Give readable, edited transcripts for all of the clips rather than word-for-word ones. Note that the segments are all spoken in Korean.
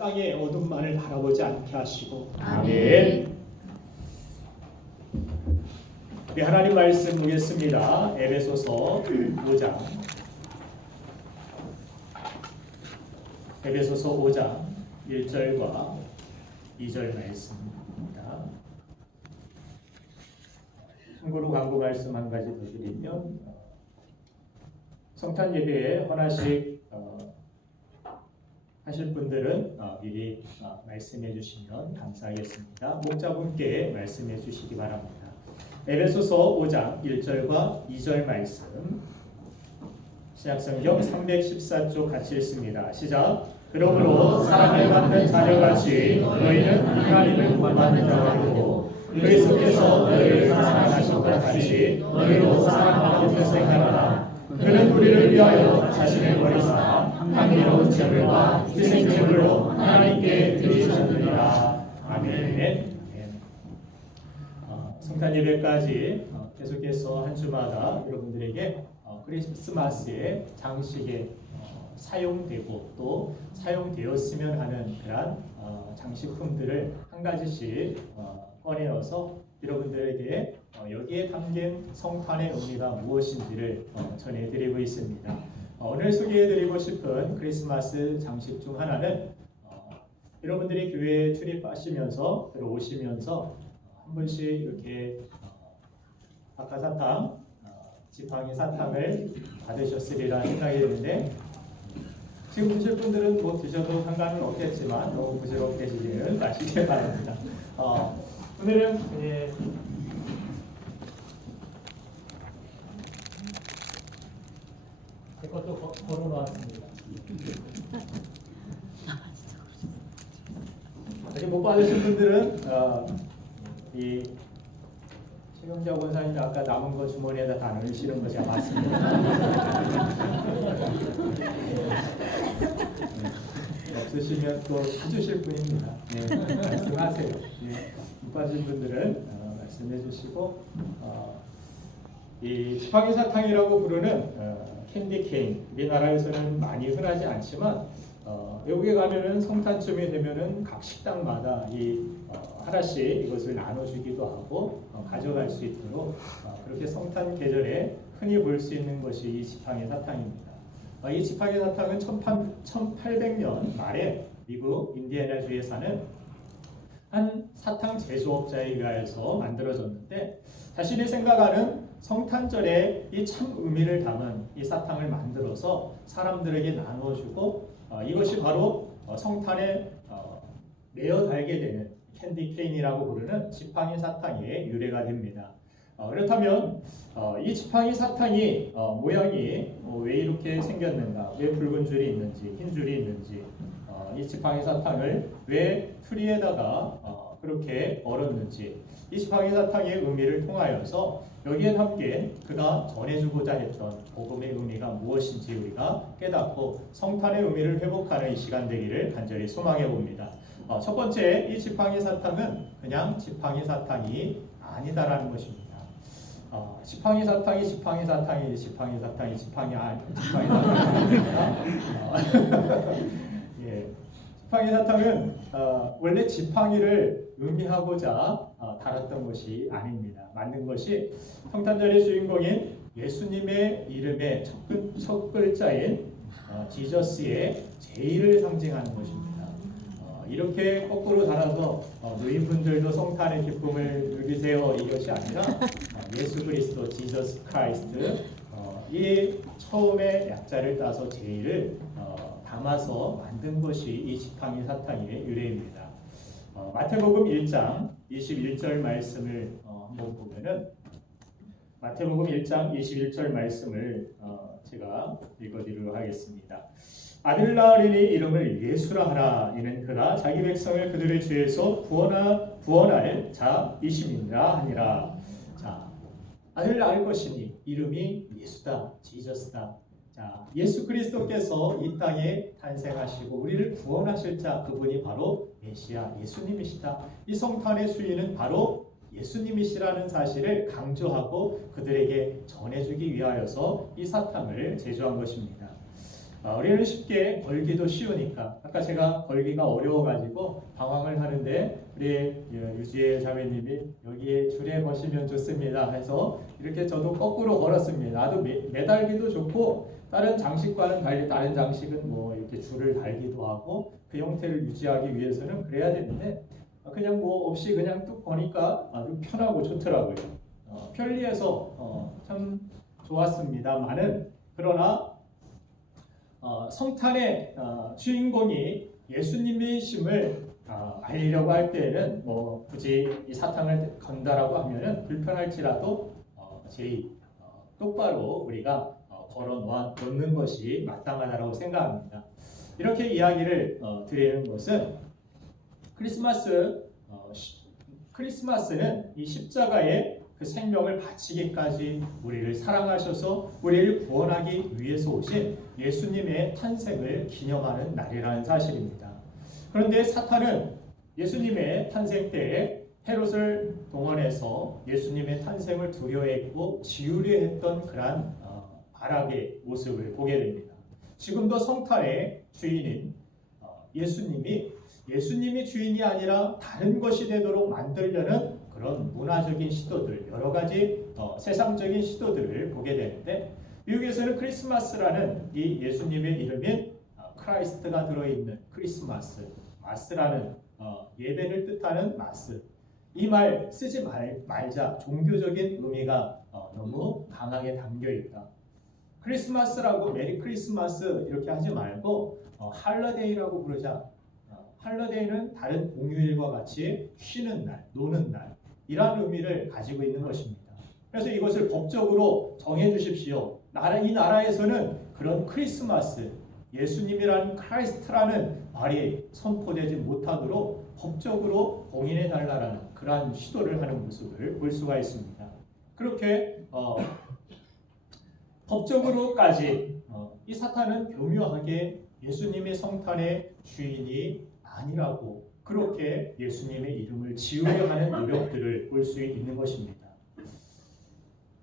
땅의 어둠만을 바라보지 않게 하시고 아멘. 우리 하나님 말씀 보겠습니다. 에베소서 5장 에베소서 5장 1절과 2절 말씀입니다. 참고로 광고 말씀 한 가지 더 드리면 성탄 예배에 헌화식 하실 분들은 미리 말씀해 주시면 감사하겠습니다. 목자분께 말씀해 주시기 바랍니다. 에베소서 5장 1절과 2절 말씀 신약성경 314쪽 같이 읽습니다. 시작. 그러므로 사랑을 받는 자녀같이 너희는 하나님을 본받는 자가 되고 그리스도께서 너희를 사랑하신 것 같이 너희로 사랑하고 생각하라. 그는 우리를 위하여 자신을 버리사 향기로운 제물과 희생제물로 하나님께 드리셨느니라. 아멘. 성탄 예배까지 계속해서 한 주마다 여러분들에게 크리스마스의 장식에 사용되고 또 사용되었으면 하는 그런 장식품들을 한 가지씩 꺼내어서 여러분들에게 여기에 담긴 성탄의 의미가 무엇인지를 전해드리고 있습니다. 오늘 소개해드리고 싶은 크리스마스 장식 중 하나는 여러분들이 교회에 출입하시면서 들어오시면서 한 번씩 이렇게 박하사탕, 지팡이 사탕을 받으셨으리라 생각이 드는데 지금 드실 분들은 뭐 드셔도 상관은 없겠지만 너무 부끄럽게 드시는 마시길 바랍니다. 오늘은 제 것도 걸어놓았습니다. 아직 못 받으신 분들은 이 최경자 권사님이 아까 남은 거 주머니에다 다 넣으시는 거 제가 봤습니다. 없으시면 또 해주실 분입니다. 네, 말씀하세요. 네, 못 받으신 분들은 말씀해 주시고 이 지팡이 사탕이라고 부르는 캔디 케인, 우리나라에서는 많이 흔하지 않지만 외국에 가면은 성탄쯤이 되면은 각 식당마다 하나씩 이것을 나눠주기도 하고 가져갈 수 있도록 그렇게 성탄 계절에 흔히 볼 수 있는 것이 이 지팡이 사탕입니다. 이 지팡이 사탕은 1800년 말에 미국 인디애나주에 사는 한 사탕 제조업자에 의하여서 만들어졌는데 자신이 생각하는 성탄절에 이 참 의미를 담은 이 사탕을 만들어서 사람들에게 나눠주고 이것이 바로 성탄에 매어 달게 되는 캔디 케인이라고 부르는 지팡이 사탕의 유래가 됩니다. 그렇다면 이 지팡이 사탕이 모양이 왜 이렇게 생겼는가, 왜 붉은 줄이 있는지 흰 줄이 있는지 이 지팡이 사탕을 왜 트리에다가 그렇게 얼었는지 이 지팡이 사탕의 의미를 통하여서 여기에 담긴 그가 전해주고자 했던 복음의 의미가 무엇인지 우리가 깨닫고 성탄의 의미를 회복하는 이 시간 되기를 간절히 소망해 봅니다. 첫 번째, 이 지팡이 사탕은 그냥 지팡이 사탕이 아니다라는 것입니다. 지팡이 사탕이 아닙니다. 예, 지팡이 사탕은 원래 지팡이를 의미하고자 달았던 것이 아닙니다. 만든 것이 성탄절의 주인공인 예수님의 이름의 첫 글자인 지저스의 제의를 상징하는 것입니다. 이렇게 거꾸로 달아서 노인분들도 성탄의 기쁨을 누리세요 이것이 아니라 예수 그리스도 지저스 크라이스트 이 처음에 약자를 따서 제의를 담아서 만든 것이 이 지팡이 사탕의 유래입니다. 마태복음 1장 21절 말씀을 한번 보면은 마태복음 1장 21절 말씀을 제가 읽어드리도록 하겠습니다. 아들 낳으리니 이름을 예수라 하라. 이는 그가 자기 백성을 그들의 죄에서 구원할 자이심이니라 하니라. 자, 아들 낳을 것이니 이름이 예수다, 지저스다. 자, 예수 그리스도께서 이 땅에 탄생하시고 우리를 구원하실 자 그분이 바로 메시아 예수님이시다. 이 성탄의 주인은 바로 예수님이시라는 사실을 강조하고 그들에게 전해주기 위하여서 이 사탕을 제조한 것입니다. 우리는 쉽게 걸기도 쉬우니까 아까 제가 걸기가 어려워가지고 당황을 하는데 우리 유지혜 자매님이 여기에 줄에 거시면 좋습니다 해서 이렇게 저도 거꾸로 걸었습니다. 나도 매달기도 좋고 다른 장식과는 달리 다른 장식은 뭐 이렇게 줄을 달기도 하고 그 형태를 유지하기 위해서는 그래야 되는데 그냥 뭐 없이 그냥 뚝 거니까 아주 편하고 좋더라고요. 편리해서 참 좋았습니다만은 그러나 성탄의 주인공이 예수님이심을 알리려고 할 때에는 뭐 굳이 이 사탕을 건다라고 하면은 불편할지라도 제일 똑바로 우리가 걸어 놓는 것이 마땅하다고 생각합니다. 이렇게 이야기를 드리는 것은 크리스마스는 이 십자가의 그 생명을 바치기까지 우리를 사랑하셔서 우리를 구원하기 위해서 오신 예수님의 탄생을 기념하는 날이라는 사실입니다. 그런데 사탄은 예수님의 탄생 때 헤롯을 동원해서 예수님의 탄생을 두려워했고 지우려 했던 그러한 발악의 모습을 보게 됩니다. 지금도 성탄의 주인인 예수님이 주인이 아니라 다른 것이 되도록 만들려는 그런 문화적인 시도들, 여러 가지 세상적인 시도들을 보게 되는데 미국에서는 크리스마스라는 이 예수님의 이름인 크라이스트가 들어있는 크리스마스, 마스라는 예배를 뜻하는 마스, 이 말 쓰지 말자. 종교적인 의미가 너무 강하게 담겨있다. 크리스마스라고 메리 크리스마스 이렇게 하지 말고 할러데이라고 부르자. 할러데이는 다른 공휴일과 같이 쉬는 날, 노는 날 이러한 의미를 가지고 있는 것입니다. 그래서 이것을 법적으로 정해 주십시오. 이 나라에서는 그런 크리스마스, 예수님이라는 크라이스트라는 말이 선포되지 못하도록 법적으로 공인해 달라라는 그러한 시도를 하는 모습을 볼 수가 있습니다. 그렇게 법적으로까지 이 사탄은 교묘하게 예수님의 성탄의 주인이 아니라고 그렇게 예수님의 이름을 지우려 하는 노력들을 볼 수 있는 것입니다.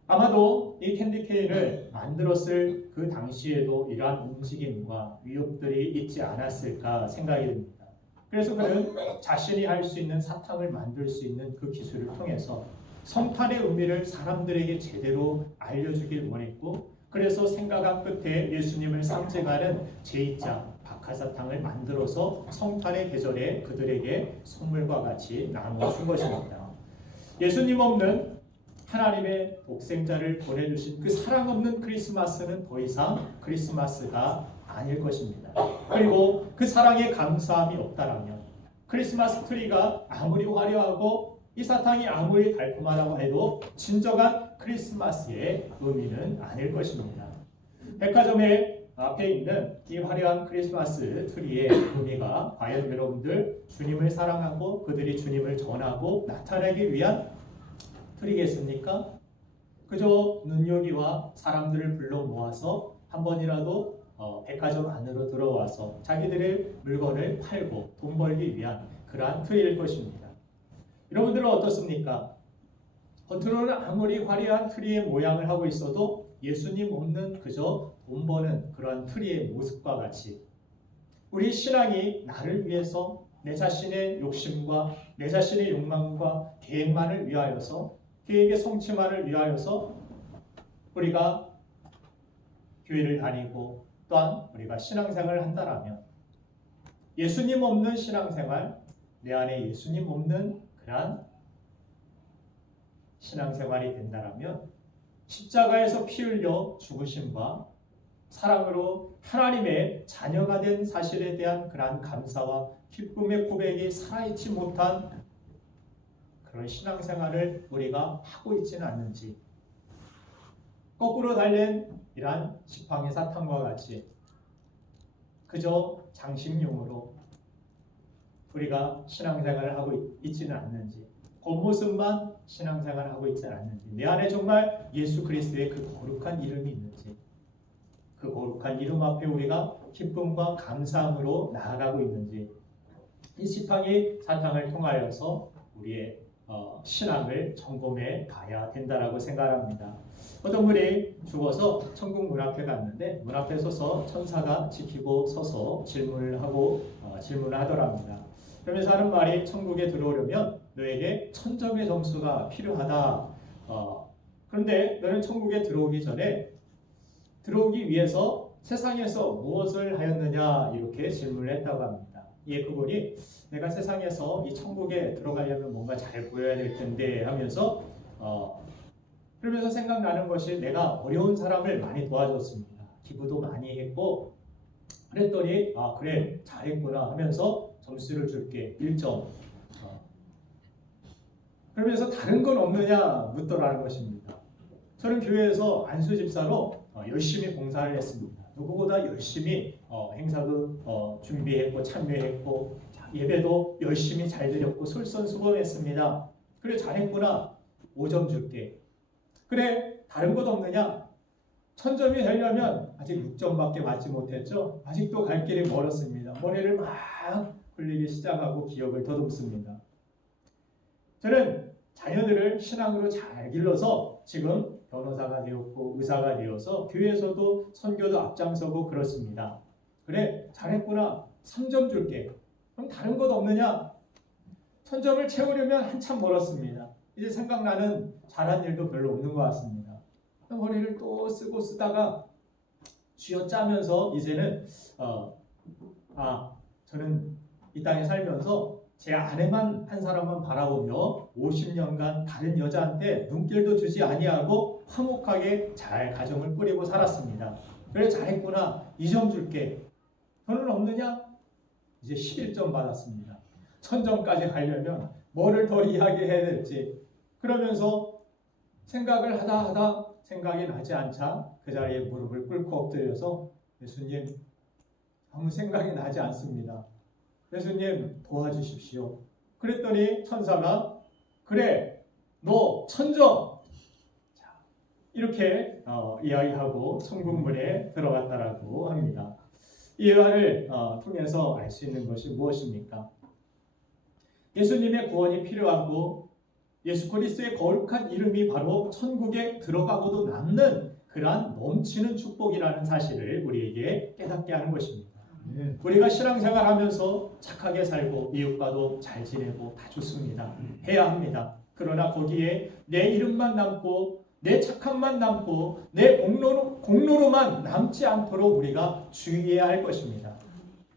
아마도 이 캔디 케인을 만들었을 그 당시에도 이러한 움직임과 위협들이 있지 않았을까 생각이 듭니다. 그래서 그는 자신이 할 수 있는 사탕을 만들 수 있는 그 기술을 통해서 성탄의 의미를 사람들에게 제대로 알려주길 원했고 그래서 생각한 끝에 예수님을 상징하는 제2자 박하사탕을 만들어서 성탄의 계절에 그들에게 선물과 같이 나눠준 것입니다. 예수님 없는 하나님의 독생자를 보내주신 그 사랑 없는 크리스마스는 더 이상 크리스마스가 아닐 것입니다. 그리고 그 사랑에 감사함이 없다라면 크리스마스 트리가 아무리 화려하고 이 사탕이 아무리 달콤하다고 해도 진정한 크리스마스의 의미는 아닐 것입니다. 백화점에 앞에 있는 이 화려한 크리스마스 트리의 의미가 과연 여러분들 주님을 사랑하고 그들이 주님을 전하고 나타내기 위한 트리겠습니까? 그저 눈요기와 사람들을 불러 모아서 한 번이라도 백화점 안으로 들어와서 자기들의 물건을 팔고 돈 벌기 위한 그러한 트리일 것입니다. 여러분들은 어떻습니까? 겉으로는 아무리 화려한 트리의 모양을 하고 있어도 예수님 없는 그저 돈 버는 그러한 트리의 모습과 같이 우리 신앙이 나를 위해서 내 자신의 욕심과 내 자신의 욕망과 계획만을 위하여서 계획의 성취만을 위하여서 우리가 교회를 다니고 또한 우리가 신앙생활을 한다라면 예수님 없는 신앙생활, 내 안에 예수님 없는 그러한 신앙생활이 된다라면 십자가에서 피 흘려 죽으심과 사랑으로 하나님의 자녀가 된 사실에 대한 그러한 감사와 기쁨의 고백이 살아있지 못한 그런 신앙생활을 우리가 하고 있지는 않는지 거꾸로 달린 이러한 지팡이 사탕과 같이 그저 장식용으로 우리가 신앙생활을 하고 있지는 않는지 겉모습만 신앙생활을 하고 있지는 않는지 내 안에 정말 예수 그리스도의 그 거룩한 이름이 있는지 그 거룩한 이름 앞에 우리가 기쁨과 감사함으로 나아가고 있는지 이 지팡이 사탕을 통하여서 우리의 신앙을 점검해 가야 된다라고 생각합니다. 어떤 분이 죽어서 천국 문 앞에 갔는데 문 앞에 서서 천사가 지키고 서서 질문을 하더랍니다. 그러면서 하는 말이 천국에 들어오려면 너에게 1000점의 점수가 필요하다. 그런데 너는 천국에 들어오기 전에 들어오기 위해서 세상에서 무엇을 하였느냐 이렇게 질문을 했다고 합니다. 이에 그분이 내가 세상에서 이 천국에 들어가려면 뭔가 잘 보여야 될 텐데 하면서 그러면서 생각나는 것이 내가 어려운 사람을 많이 도와줬습니다. 기부도 많이 했고 그랬더니 그래 잘했구나 하면서 점수를 줄게 1점. 그러면서 다른 건 없느냐 묻더라는 것입니다. 저는 교회에서 안수 집사로 열심히 봉사를 했습니다. 누구보다 열심히 행사도 준비했고 참여했고 예배도 열심히 잘 드렸고 솔선수범했습니다. 그래 잘했구나 5점 줄게. 그래 다른 것 없느냐? 1000점이 되려면 아직 6점밖에 맞지 못했죠. 아직도 갈 길이 멀었습니다. 머리를 막 굴리기 시작하고 기억을 더듬습니다. 저는 자녀들을 신앙으로 잘 길러서 지금 변호사가 되었고 의사가 되어서 교회에서도 선교도 앞장서고 그렇습니다. 그래 잘했구나 3점 줄게. 그럼 다른 것 없느냐? 1000점을 채우려면 한참 멀었습니다. 이제 생각나는 잘한 일도 별로 없는 것 같습니다. 머리를 또 쓰고 쓰다가 쥐어짜면서 이제는 저는 이 땅에 살면서 제 아내만 한 사람만 바라보며 50년간 다른 여자한테 눈길도 주지 아니하고 화목하게 잘 가정을 꾸리고 살았습니다. 그래 잘했구나 2점 줄게. 너는 없느냐? 이제 11점 받았습니다. 1000점까지 가려면 뭐를 더 이야기해야 될지 그러면서 생각을 하다 생각이 나지 않자 그 자리에 무릎을 꿇고 엎드려서 예수님 아무 생각이 나지 않습니다. 예수님 도와주십시오. 그랬더니 천사가 그래 너 1000점 이렇게 이야기하고 천국문에 들어갔다라고 합니다. 이 예화를 통해서 알 수 있는 것이 무엇입니까? 예수님의 구원이 필요하고 예수 그리스도의 거룩한 이름이 바로 천국에 들어가고도 남는 그러한 넘치는 축복이라는 사실을 우리에게 깨닫게 하는 것입니다. 우리가 신앙생활하면서 착하게 살고 이웃과도 잘 지내고 다 좋습니다. 해야 합니다. 그러나 거기에 내 이름만 남고 내 착함만 남고 내 공로로만 남지 않도록 우리가 주의해야 할 것입니다.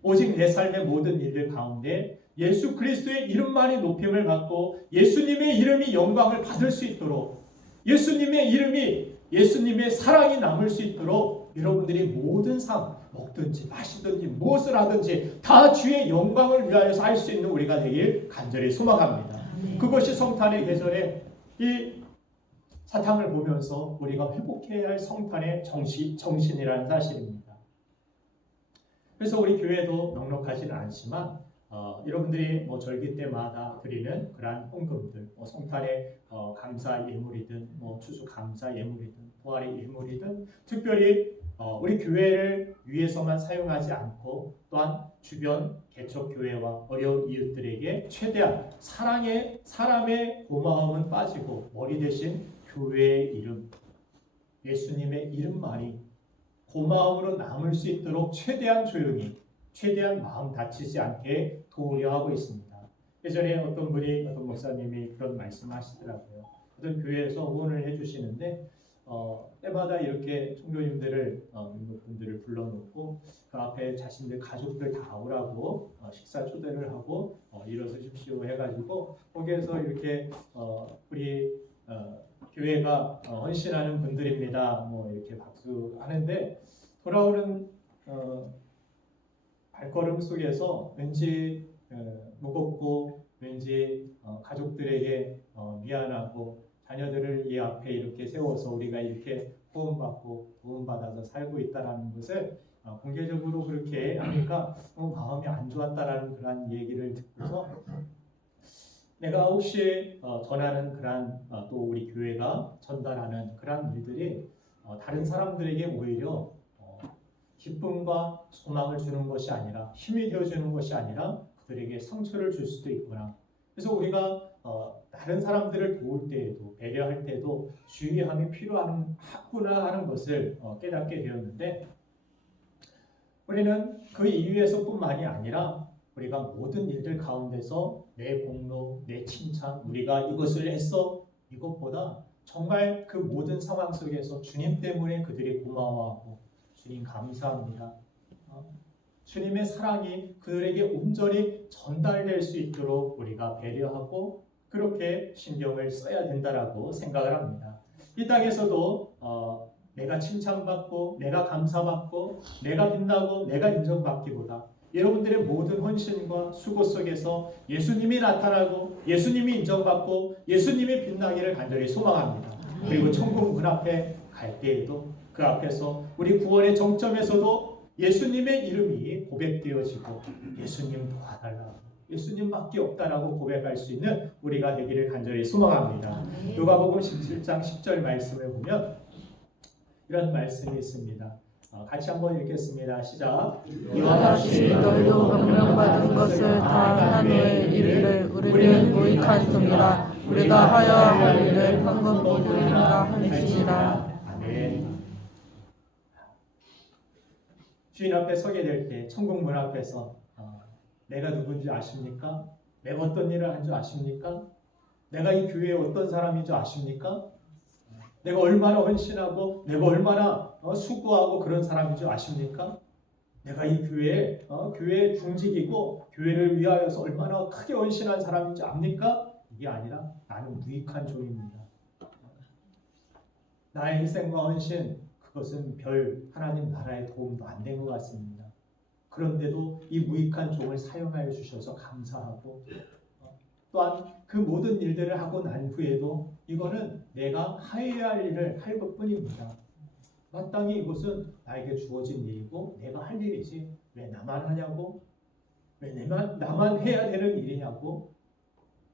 오직 내 삶의 모든 일들 가운데 예수 그리스도의 이름만이 높임을 받고 예수님의 이름이 영광을 받을 수 있도록 예수님의 이름이 예수님의 사랑이 남을 수 있도록 여러분들이 모든 삶 먹든지 마시든지 무엇을 하든지 다 주의 영광을 위하여서 할 수 있는 우리가 되길 간절히 소망합니다. 그것이 성탄의 계절에 이 사탕을 보면서 우리가 회복해야 할 성탄의 정신이라는 사실입니다. 그래서 우리 교회도 넉넉하지는 않지만 여러분들이 절기 때마다 드리는 그러한 헌금들, 성탄의 감사 예물이든 추수 감사 예물이든 부활의 예물이든 특별히 우리 교회를 위해서만 사용하지 않고 또한 주변 개척 교회와 어려운 이웃들에게 최대한 사람의 고마움은 빠지고 머리 대신 교회의 이름, 예수님의 이름만이 고마움으로 남을 수 있도록 최대한 조용히 최대한 마음 다치지 않게 도우려 하고 있습니다. 예전에 어떤 목사님이 그런 말씀하시더라고요. 어떤 교회에서 후원을 해주시는데 때마다 이렇게 총교님들을 분들을 불러놓고 그 앞에 자신들 가족들 다 오라고 식사 초대를 하고 일어서십시오 해가지고 거기에서 이렇게 우리 교회가 헌신하는 분들입니다. 이렇게 박수 하는데 돌아오는 발걸음 속에서 왠지 무겁고 왠지 가족들에게 미안하고 자녀들을 이 앞에 이렇게 세워서 우리가 이렇게 구원받고 도움받아서 살고 있다는 것을 공개적으로 그렇게 하니까 마음이 안 좋았다라는 그런 얘기를 듣고서 내가 혹시 전하는 그런 또 우리 교회가 전달하는 그런 일들이 다른 사람들에게 오히려 기쁨과 소망을 주는 것이 아니라 힘이 되어주는 것이 아니라 그들에게 상처를 줄 수도 있구나. 그래서 우리가 다른 사람들을 도울 때에도 배려할 때도 주의함이 필요하구나 하는 것을 깨닫게 되었는데 우리는 그 이유에서뿐만이 아니라 우리가 모든 일들 가운데서 내 공로, 내 칭찬, 우리가 이것을 했어 이것보다 정말 그 모든 상황 속에서 주님 때문에 그들이 고마워하고 주님 감사합니다. 주님의 사랑이 그들에게 온전히 전달될 수 있도록 우리가 배려하고 그렇게 신경을 써야 된다라고 생각을 합니다. 이 땅에서도 내가 칭찬받고 내가 감사받고 내가 빛나고 내가 인정받기보다 여러분들의 모든 헌신과 수고 속에서 예수님이 나타나고 예수님이 인정받고 예수님이 빛나기를 간절히 소망합니다. 그리고 천국 문 앞에 갈 때에도 그 앞에서 우리 구원의 정점에서도 예수님의 이름이 고백되어지고 예수님 도와달라고 예수님밖에 없다라고 고백할 수 있는 우리가 되기를 간절히 소망합니다. 누가복음 17장 10절 말씀을 보면 이런 말씀이 있습니다. 같이 한번 읽겠습니다. 시작. 이와 같이 너희도 명령받은 것을 다 하나님에 이르기를 우리는 무익한 종이라 우리가 하여 할 일을 방금 보리라 하시니라. 아멘. 주인 앞에 서게 될 때 천국 문 앞에서 내가 누군지 아십니까? 내가 어떤 일을 한 줄 아십니까? 내가 이 교회에 어떤 사람인 줄 아십니까? 내가 얼마나 헌신하고 내가 얼마나 수고하고 그런 사람인 줄 아십니까? 내가 이 교회의 중직이고 교회를 위하여서 얼마나 크게 헌신한 사람인 줄 압니까? 이게 아니라 나는 무익한 종입니다. 나의 희생과 헌신 그것은 별 하나님 나라의 도움도 안 된 것 같습니다. 그런데도 이 무익한 종을 사용하여 주셔서 감사하고 또한 그 모든 일들을 하고 난 후에도 이거는 내가 하여야 할 일을 할 것뿐입니다. 마땅히 이것은 나에게 주어진 일이고 내가 할 일이지 왜 나만 하냐고 왜 나만 해야 되는 일이냐고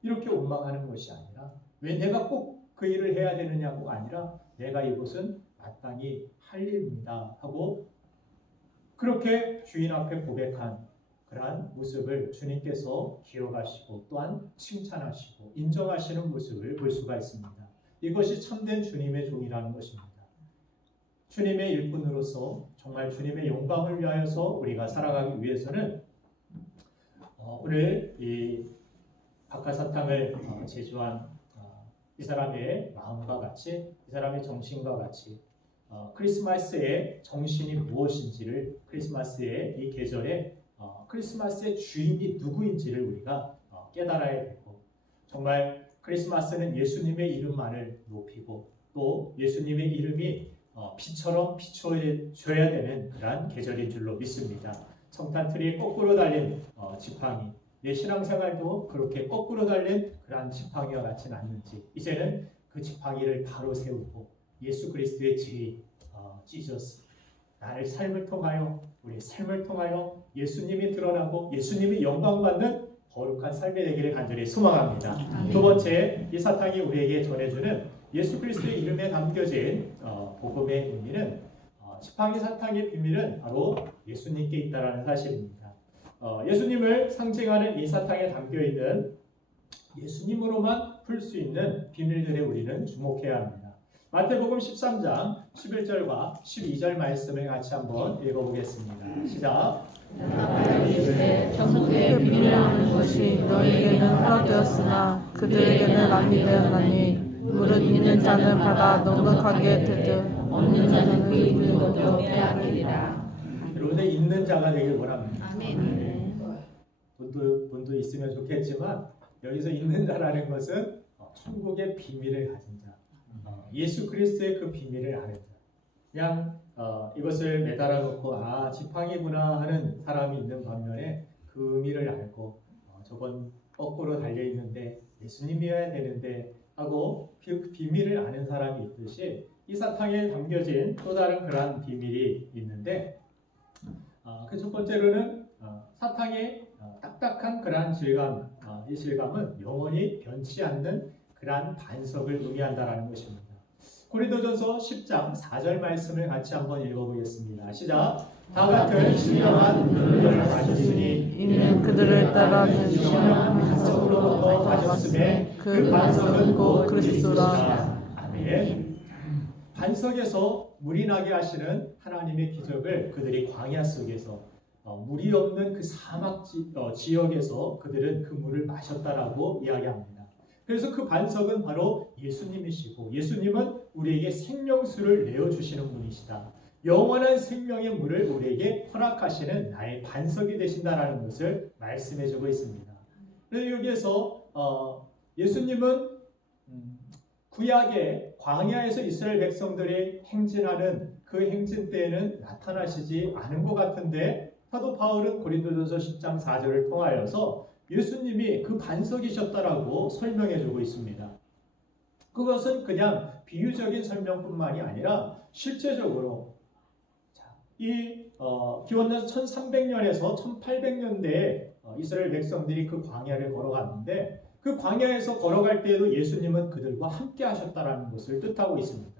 이렇게 원망하는 것이 아니라 왜 내가 꼭 그 일을 해야 되느냐고 아니라 내가 이것은 마땅히 할 일입니다 하고 그렇게 주인 앞에 고백한 그러한 모습을 주님께서 기억하시고 또한 칭찬하시고 인정하시는 모습을 볼 수가 있습니다. 이것이 참된 주님의 종이라는 것입니다. 주님의 일꾼으로서 정말 주님의 영광을 위하여서 우리가 살아가기 위해서는 오늘 이 박하사탕을 제조한 이 사람의 마음과 같이 이 사람의 정신과 같이 크리스마스의 정신이 무엇인지를 크리스마스의 이 계절에 크리스마스의 주인이 누구인지를 우리가 깨달아야 되고 정말 크리스마스는 예수님의 이름만을 높이고 또 예수님의 이름이 빛처럼 비춰져야 되는 그러한 계절인 줄로 믿습니다. 성탄트리에 거꾸로 달린 지팡이 내 신앙생활도 그렇게 거꾸로 달린 그러한 지팡이와 같지는 않는지 이제는 그 지팡이를 바로 세우고 예수 그리스도의 제 지저스 나의 삶을 통하여 우리의 삶을 통하여 예수님이 드러나고 예수님이 영광받는 거룩한 삶이 되기를 간절히 소망합니다. 두 번째 이 사탕이 우리에게 전해주는 예수 그리스도의 이름에 담겨진 복음의 의미는 지팡이 사탕의 비밀은 바로 예수님께 있다라는 사실입니다. 예수님을 상징하는 이 사탕에 담겨있는 예수님으로만 풀 수 있는 비밀들에 우리는 주목해야 합니다. 마태복음 13장 11절과 12절 말씀을 같이 한번 읽어보겠습니다. 시작. 천국의 비밀을 아는 것이 너희에게는 허락되었으나 그들에게는 아니 되었나니 무릇 있는 자는 받아 넉넉하게 되듯 없는 자는 그 있는 것도 빼앗기리라. 여러분들 있는 자가 되길 원합니다. 아멘. 돈도 있으면 좋겠지만 여기서 있는 자라는 것은 천국의 비밀을 가진 자, 예수 그리스도의 그 비밀을 아는 자. 그냥 이것을 매달아 놓고 지팡이구나 하는 사람이 있는 반면에 그 의미를 알고 저건 거꾸로 달려 있는데 예수님이어야 되는데 하고 그 비밀을 아는 사람이 있듯이 이 사탕에 담겨진 또 다른 그러한 비밀이 있는데 그 첫 번째로는 사탕의 딱딱한 그러한 질감, 이 질감은 영원히 변치 않는 그러한 반석을 의미한다라는 것입니다. 고린도전서 10장 4절 말씀을 같이 한번 읽어보겠습니다. 시작. 다 같은 신령한 눈을 가졌으니 이는 그들을 따라하는 신령한 반석으로부터 가졌음에 그 반석은 곧 그리스도라. 아멘. 반석에서 물이 나게 하시는 하나님의 기적을 그들이 광야 속에서 물이 없는 그 사막 지역에서 그들은 그 물을 마셨다라고 이야기합니다. 그래서 그 반석은 바로 예수님이시고 예수님은 우리에게 생명수를 내어주시는 분이시다. 영원한 생명의 물을 우리에게 허락하시는 나의 반석이 되신다라는 것을 말씀해주고 있습니다. 그래서 여기에서 예수님은 구약의 광야에서 이스라엘 백성들이 행진하는 그 행진 때에는 나타나시지 않은 것 같은데 사도 바울은 고린도전서 10장 4절을 통하여서 예수님이 그 반석이셨다라고 설명해주고 있습니다. 그것은 그냥 비유적인 설명뿐만이 아니라 실제적으로 이 기원전 1300년에서 1800년대에 이스라엘 백성들이 그 광야를 걸어갔는데 그 광야에서 걸어갈 때에도 예수님은 그들과 함께 하셨다라는 것을 뜻하고 있습니다.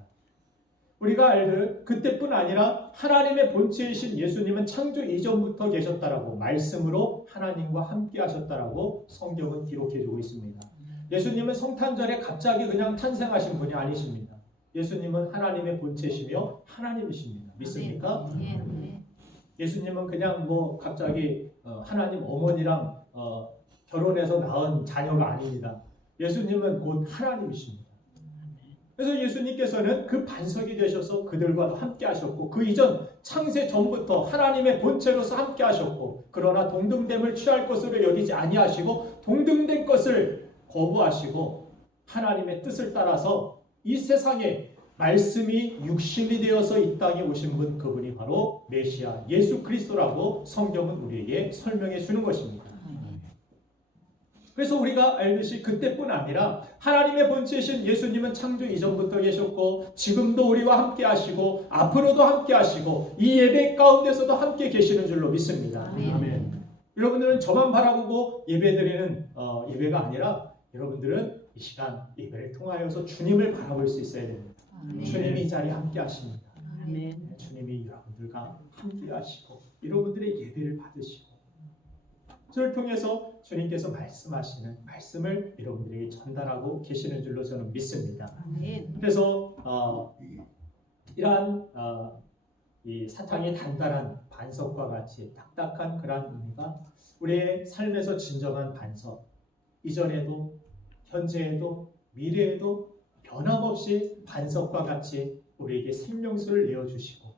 우리가 알듯 그때뿐 아니라 하나님의 본체이신 예수님은 창조 이전부터 계셨다라고 말씀으로 하나님과 함께 하셨다라고 성경은 기록해주고 있습니다. 예수님은 성탄절에 갑자기 그냥 탄생하신 분이 아니십니다. 예수님은 하나님의 본체시며 하나님이십니다. 믿습니까? 예수님은 그냥 갑자기 하나님 어머니랑 결혼해서 낳은 자녀가 아닙니다. 예수님은 곧 하나님이십니다. 그래서 예수님께서는 그 반석이 되셔서 그들과 함께 하셨고 그 이전 창세 전부터 하나님의 본체로서 함께 하셨고 그러나 동등됨을 취할 것으로 여기지 아니하시고 동등된 것을 거부하시고 하나님의 뜻을 따라서 이 세상에 말씀이 육신이 되어서 이 땅에 오신 분 그분이 바로 메시아 예수 그리스도라고 성경은 우리에게 설명해 주는 것입니다. 그래서 우리가 알듯이 그때뿐 아니라 하나님의 본체이신 예수님은 창조 이전부터 계셨고 지금도 우리와 함께 하시고 앞으로도 함께 하시고 이 예배 가운데서도 함께 계시는 줄로 믿습니다. 아멘. 여러분들은 저만 바라보고 예배드리는 예배가 아니라 여러분들은 이 시간 예배를 통하여서 주님을 바라볼 수 있어야 됩니다. 주님이 이 자리에 함께 하십니다. 주님이 여러분들과 함께 하시고 여러분들의 예배를 받으시고 저를 통해서 주님께서 말씀하시는 말씀을 여러분들에게 전달하고 계시는 줄로 저는 믿습니다. 그래서 이러한 이 사탕의 단단한 반석과 같이 딱딱한 그러한 의미가 우리의 삶에서 진정한 반석, 이전에도 현재에도 미래에도 변함없이 반석과 같이 우리에게 생명수를 내어주시고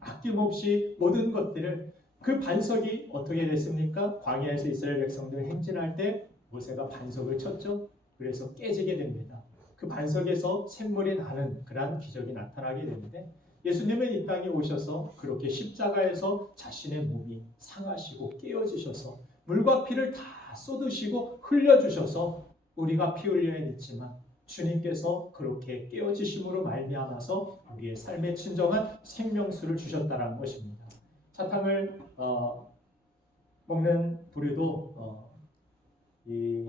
아낌없이 모든 것들을 그 반석이 어떻게 됐습니까? 광야에서 이스라엘 백성들 행진할 때 모세가 반석을 쳤죠. 그래서 깨지게 됩니다. 그 반석에서 샘물이 나는 그러한 기적이 나타나게 되는데 예수님은 이 땅에 오셔서 그렇게 십자가에서 자신의 몸이 상하시고 깨어지셔서 물과 피를 다 쏟으시고 흘려주셔서 우리가 피 흘려야 했지만 주님께서 그렇게 깨어지심으로 말미암아서 우리의 삶에 진정한 생명수를 주셨다는 것입니다. 사탕을 먹는 부류도 이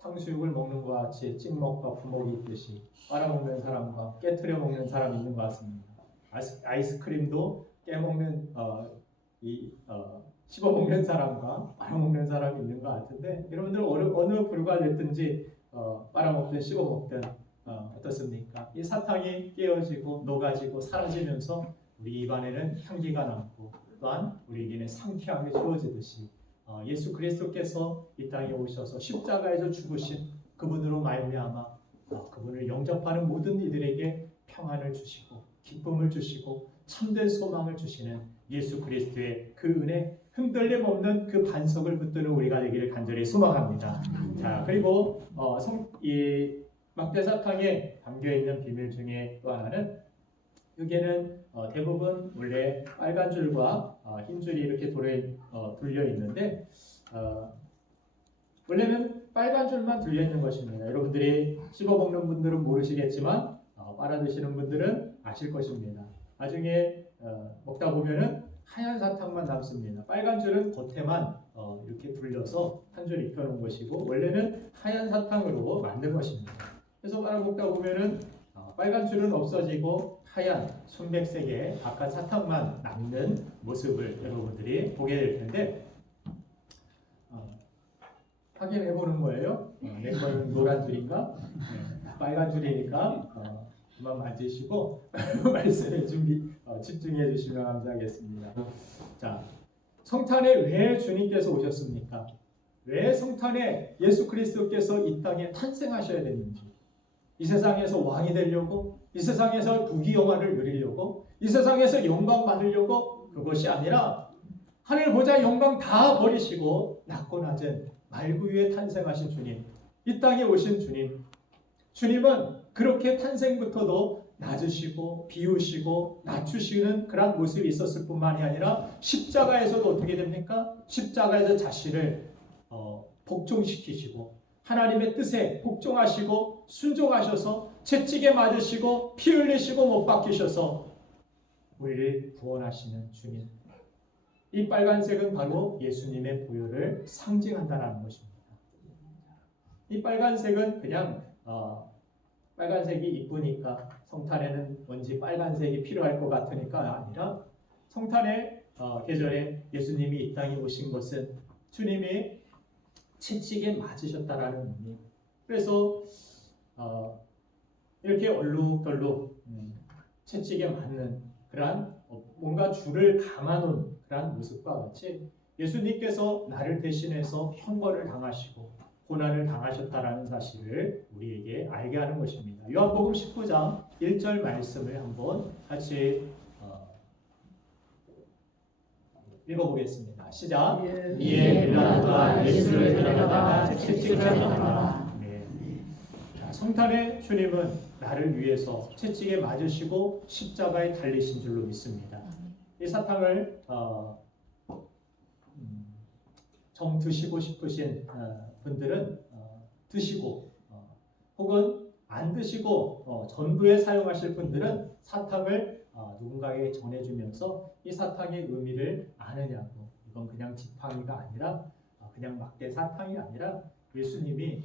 탕수육을 먹는 것과 같이 찍먹과 부먹이 있듯이 빨아먹는 사람과 깨트려 먹는 사람이 있는 것 같습니다. 아이스크림도 깨먹는 씹어먹는 사람과 빨아먹는 사람이 있는 것 같은데 여러분들 어느 부류가 됐든지 빨아먹든 씹어먹든 어떻습니까? 이 사탕이 깨어지고 녹아지고 사라지면서 우리 입안에는 향기가 남고 또한 우리에게는 상쾌함이 주어지듯이 예수 그리스도께서 이 땅에 오셔서 십자가에서 죽으신 그분으로 말미암아 그분을 영접하는 모든 이들에게 평안을 주시고 기쁨을 주시고 참된 소망을 주시는 예수 그리스도의 그 은혜 흔들림 없는 그 반석을 붙드는 우리가 되기를 간절히 소망합니다. 자, 그리고 이 막대사탕에 담겨있는 비밀 중에 또 하나는 여기에는 대부분 원래 빨간 줄과 흰 줄이 이렇게 둘려 있는데 원래는 빨간 줄만 둘려 있는 것입니다. 여러분들이 씹어먹는 분들은 모르시겠지만 빨아 드시는 분들은 아실 것입니다. 나중에 먹다 보면은 하얀 사탕만 남습니다. 빨간 줄은 겉에만 이렇게 둘려서 한 줄 입혀놓은 것이고 원래는 하얀 사탕으로 만든 것입니다. 그래서 빨아 먹다 보면은 빨간 줄은 없어지고 하얀 순백색의 바깥 사탕만 남는 모습을 여러분들이 보게 될 텐데 확인해 보는 거예요. 내 거는 노란 줄인가? 빨간 줄이니까 그만 만지시고 말씀에 집중해 주시면 감사하겠습니다. 자, 성탄에 왜 주님께서 오셨습니까? 왜 성탄에 예수 그리스도께서 이 땅에 탄생하셔야 됐는지, 이 세상에서 왕이 되려고, 이 세상에서 부귀영화를 누리려고, 이 세상에서 영광 받으려고, 그것이 아니라 하늘 보좌 영광 다 버리시고 낮고 낮은 말구 위에 탄생하신 주님, 이 땅에 오신 주님, 주님은 그렇게 탄생부터도 낮으시고 비우시고 낮추시는 그런 모습이 있었을 뿐만이 아니라 십자가에서도 어떻게 됩니까? 십자가에서 자신을 복종시키시고 하나님의 뜻에 복종하시고 순종하셔서 채찍에 맞으시고 피 흘리시고 못 박히셔서 우리를 구원하시는 주님. 이 빨간색은 바로 예수님의 보혈을 상징한다는 것입니다. 이 빨간색은 그냥 빨간색이 이쁘니까 성탄에는 뭔지 빨간색이 필요할 것 같으니까 아니라 성탄의 계절에 예수님이 이 땅에 오신 것은 주님이 채찍에 맞으셨다라는 의미. 그래서 이렇게 얼룩덜룩 채찍에 맞는 그러한 뭔가 줄을 감아놓은 그러한 모습과 같이 예수님께서 나를 대신해서 형벌을 당하시고 고난을 당하셨다라는 사실을 우리에게 알게 하는 것입니다. 요한복음 19장 1절 말씀을 한번 같이 읽어보겠습니다. 시작. 이에 빌라도가 예수를 데려다가 채찍을 쳤더라. 네. 자, 성탄의 주님은 나를 위해서 채찍에 맞으시고 십자가에 달리신 줄로 믿습니다. 이 사탕을 정 드시고 싶으신 분들은 드시고 혹은 안 드시고 전부에 사용하실 분들은 사탕을 누군가에게 전해주면서 이 사탕의 의미를 아느냐고, 이건 그냥 지팡이가 아니라 그냥 막대 사탕이 아니라 예수님이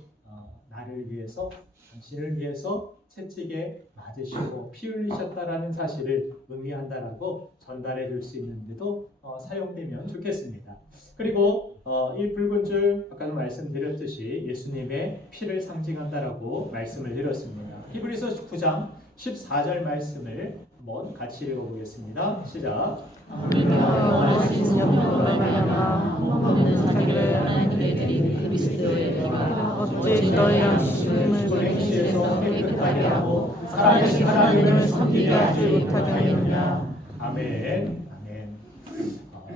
나를 위해서 당신을 위해서 채찍에 맞으시고 피 흘리셨다라는 사실을 의미한다라고 전달해 줄 수 있는데도 사용되면 좋겠습니다. 그리고 이 붉은 줄 아까도 말씀드렸듯이 예수님의 피를 상징한다라고 말씀을 드렸습니다. 히브리서 9장 14절 말씀을 한번 같이 읽어보겠습니다. 시작. 우리가 원하신 영으로 말미암아 흠없는 자기를 하나님께 드린 그리스도의 피가 어찌 너희 양심을 행실에서 깨끗하게 하고 살아계신 하나님을 섬기게 하지 못하게 하느냐. 아멘. 아멘.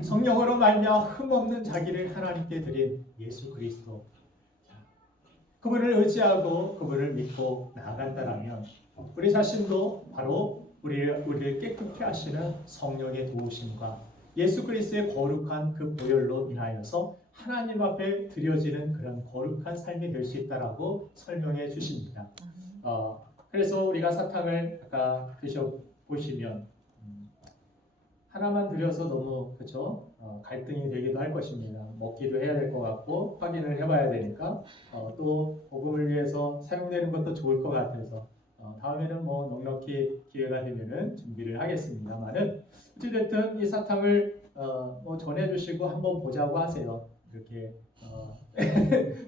성령으로 말미암아 흠없는 자기를 하나님께 드린 예수 그리스도, 그분을 의지하고 그분을 믿고 나아간다라면 우리 자신도 바로 우리를 깨끗게 하시는 성령의 도우심과 예수 그리스도의 거룩한 그 보혈로 인하여서 하나님 앞에 드려지는 그런 거룩한 삶이 될 수 있다라고 설명해 주십니다. 그래서 우리가 사탕을 아까 드셔보시면 하나만 드려서 너무 그렇죠? 갈등이 되기도 할 것입니다. 먹기도 해야 될 것 같고 확인을 해봐야 되니까 또 복음을 위해서 사용되는 것도 좋을 것 같아서 다음에는 뭐 넉넉히 기회가 되면은 준비를 하겠습니다만은 어찌됐든 이 사탕을 뭐 전해주시고 한번 보자고 하세요. 이렇게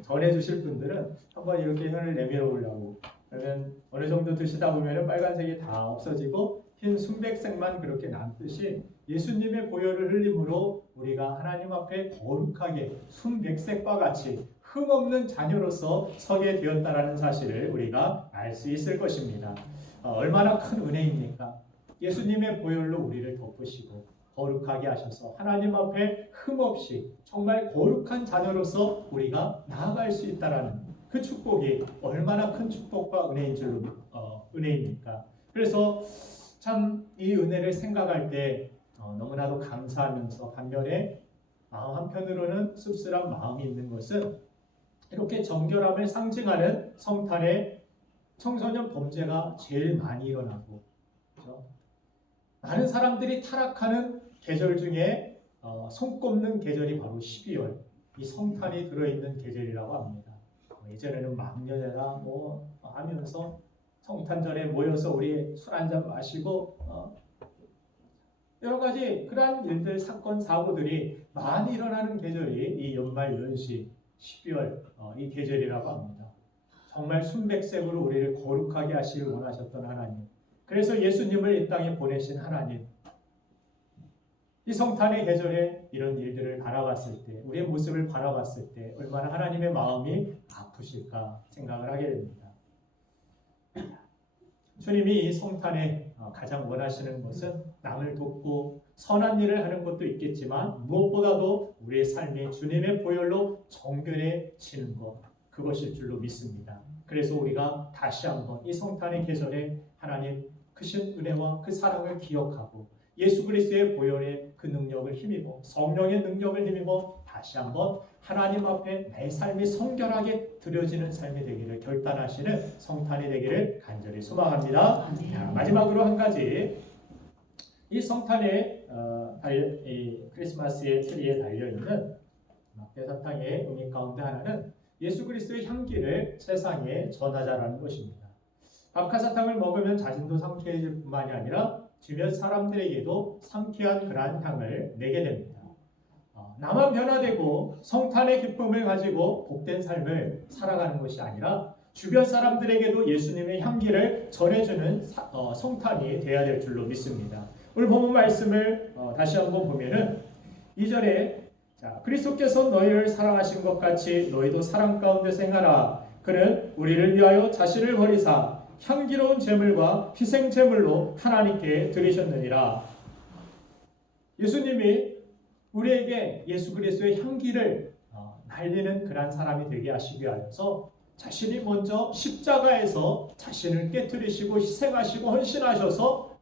전해주실 분들은 한번 이렇게 혀를 내밀어 보려고, 그러면 어느 정도 드시다 보면은 빨간색이 다 없어지고 흰 순백색만 그렇게 남듯이 예수님의 보혈을 흘림으로 우리가 하나님 앞에 거룩하게 순백색과 같이 흠없는 자녀로서 서게 되었다라는 사실을 우리가 알 수 있을 것입니다. 얼마나 큰 은혜입니까? 예수님의 보혈로 우리를 덮으시고 거룩하게 하셔서 하나님 앞에 흠없이 정말 거룩한 자녀로서 우리가 나아갈 수 있다라는 그 축복이 얼마나 큰 축복과 은혜인 줄로 은혜입니까? 그래서 참 이 은혜를 생각할 때 너무나도 감사하면서 반면에 마음 한편으로는 씁쓸한 마음이 있는 것은 이렇게 정결함을 상징하는 성탄에 청소년 범죄가 제일 많이 일어나고, 그렇죠? 많은 사람들이 타락하는 계절 중에 손꼽는 계절이 바로 12월, 이 성탄이 들어있는 계절이라고 합니다. 예전에는 망년에다 뭐 하면서 성탄절에 모여서 우리 술 한잔 마시고 여러 가지 그러한 일들, 사건, 사고들이 많이 일어나는 계절이 이 연말 연시 12월 이 계절이라고 합니다. 정말 순백색으로 우리를 거룩하게 하시길 원하셨던 하나님, 그래서 예수님을 이 땅에 보내신 하나님, 이 성탄의 계절에 이런 일들을 바라봤을 때, 우리의 모습을 바라봤을 때 얼마나 하나님의 마음이 아프실까 생각을 하게 됩니다. 주님이 이 성탄에 가장 원하시는 것은 남을 돕고 선한 일을 하는 것도 있겠지만 무엇보다도 우리의 삶이 주님의 보혈로 정결해지는 것, 그것일 줄로 믿습니다. 그래서 우리가 다시 한번 이 성탄의 계절에 하나님 크신 은혜와 그 사랑을 기억하고 예수 그리스도의 보혈의 그 능력을 힘입어, 성령의 능력을 힘입어 다시 한번 하나님 앞에 내 삶이 성결하게 드려지는 삶이 되기를 결단하시는 성탄이 되기를 간절히 소망합니다. 자, 마지막으로 한 가지, 이 성탄의 이 크리스마스의 트리에 달려있는 막대사탕의 의미 가운데 하나는 예수 그리스도의 향기를 세상에 전하자라는 것입니다. 박하사탕을 먹으면 자신도 상쾌해질 뿐만이 아니라 주변 사람들에게도 상쾌한 그러한 향을 내게 됩니다. 나만 변화되고 성탄의 기쁨을 가지고 복된 삶을 살아가는 것이 아니라 주변 사람들에게도 예수님의 향기를 전해주는 성탄이 되어야 될 줄로 믿습니다. 오늘 본문 말씀을 다시 한번 보면은 2절에 그리스도께서 너희를 사랑하신 것 같이 너희도 사랑 가운데 생하라. 그는 우리를 위하여 자신을 버리사 향기로운 제물과 희생 제물로 하나님께 드리셨느니라. 예수님이 우리에게 예수 그리스도의 향기를 날리는 그러한 사람이 되게 하시기 위하여서 자신이 먼저 십자가에서 자신을 깨뜨리시고 희생하시고 헌신하셔서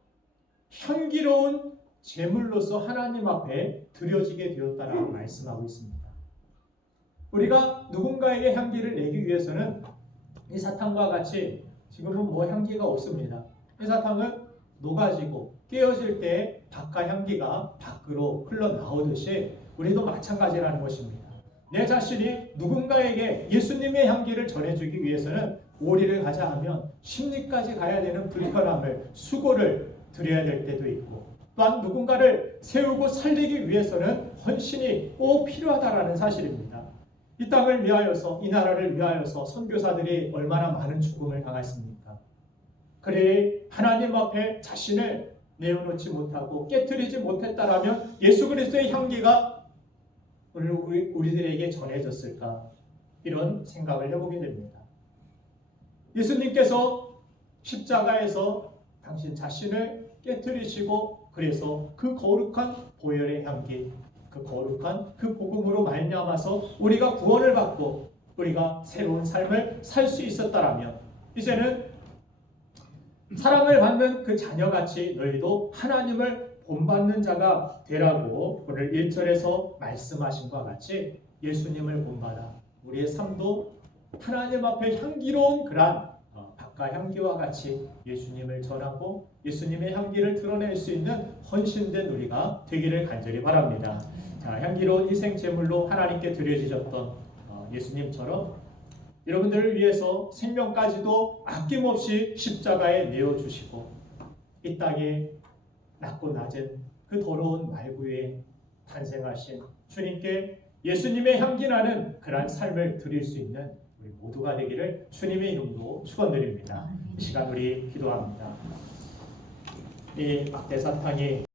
향기로운 제물로서 하나님 앞에 드려지게 되었다라고 말씀하고 있습니다. 우리가 누군가에게 향기를 내기 위해서는 이 사탕과 같이 지금은 뭐 향기가 없습니다. 이 사탕은 녹아지고 깨어질 때 바깥 향기가 밖으로 흘러나오듯이 우리도 마찬가지라는 것입니다. 내 자신이 누군가에게 예수님의 향기를 전해주기 위해서는 오리를 가자 하면 심리까지 가야 되는 불편함을, 수고를 드려야 될 때도 있고, 또한 누군가를 세우고 살리기 위해서는 헌신이 꼭 필요하다라는 사실입니다. 이 땅을 위하여서, 이 나라를 위하여서 선교사들이 얼마나 많은 죽음을 당했습니까? 그래 하나님 앞에 자신을 내어놓지 못하고 깨뜨리지 못했다라면 예수 그리스도의 향기가 우리들에게 전해졌을까? 이런 생각을 해보게 됩니다. 예수님께서 십자가에서 당신 자신을 깨뜨리시고 그래서 그 거룩한 보혈의 향기, 그 거룩한 그 복음으로 말미암아서 우리가 구원을 받고 우리가 새로운 삶을 살 수 있었다라면 이제는 사랑을 받는 그 자녀같이 너희도 하나님을 본받는 자가 되라고 오늘 1절에서 말씀하신 것과 같이 예수님을 본받아 우리의 삶도 하나님 앞에 향기로운 그러한 바깥 향기와 같이 예수님을 전하고 예수님의 향기를 드러낼 수 있는 헌신된 우리가 되기를 간절히 바랍니다. 자, 향기로운 희생 제물로 하나님께 드려지셨던 예수님처럼 여러분들을 위해서 생명까지도 아낌없이 십자가에 내어주시고 이 땅에 낮고 낮은 그 더러운 말구에 탄생하신 주님께 예수님의 향기 나는 그러한 삶을 드릴 수 있는 우리 모두가 되기를 주님의 이름으로 축원드립니다. 이 시간 우리 기도합니다. 이 막대사탕이